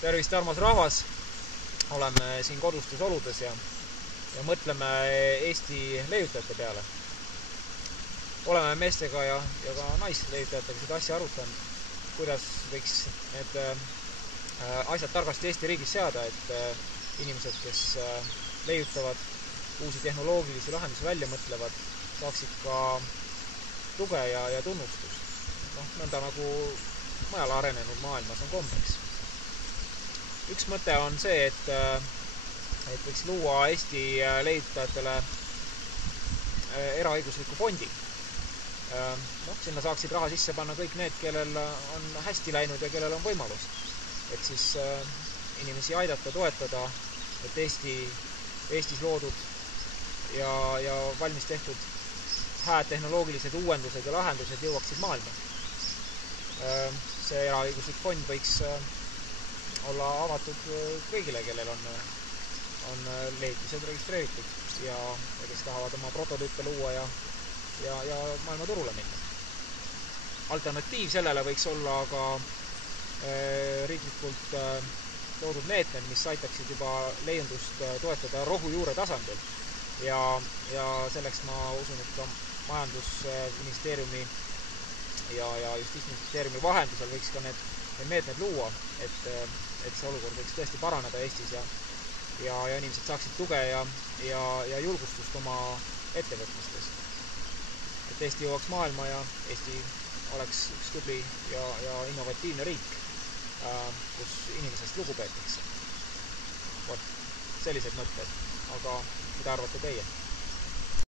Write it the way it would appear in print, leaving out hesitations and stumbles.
Tervist, armas rahvas! Oleme siin kodustes oludes ja mõtleme Eesti leiutajate peale. Oleme meestega ja ka naisleiutajatega seda asja arutanud, kuidas võiks need asjad targasti Eesti riigis seada, et inimesed, kes leiutavad, uusi tehnoloogilisi lahendusi välja mõtlevad, saaksid ka tuge ja tunnustust. Nõnda nagu mujal arenenud maailmas on kombeks. Üks mõte on see, et võiks luua Eesti leiutajatele eraõigusliku fondi. Sinna saaksid raha sisse panna kõik need, kellel on hästi läinud ja kellel on võimalust. Et siis inimesi aidata, toetada, et Eestis loodud ja valmis tehtud hääd tehnoloogilised uuendused ja lahendused jõuaksid maailma. See eraõiguslik fond võiks olla avatud kõigile, kellel on leiutised registreeritud ja kes tahavad oma prototüüpe luua ja maailma turule minna. Alternatiiv sellele võiks olla ka riiklikult loodud meetmed, mis aitaksid juba leiundust toetada rohujuure tasandil. Ja selleks ma usun, et ka Majandusministeeriumi ja Justiitsministeeriumi vahendusel võiks ka need meetmed luua, et see olukord võiks tõesti paraneda Eestis ja inimesed saaksid tuge ja julgustust oma ettevõtmistes. Et Eesti jõuaks maailma ja Eesti oleks üks tubli ja innovatiivne riik, kus inimesest lugu peetakse. Sellised mõtted, aga mida arvate teie?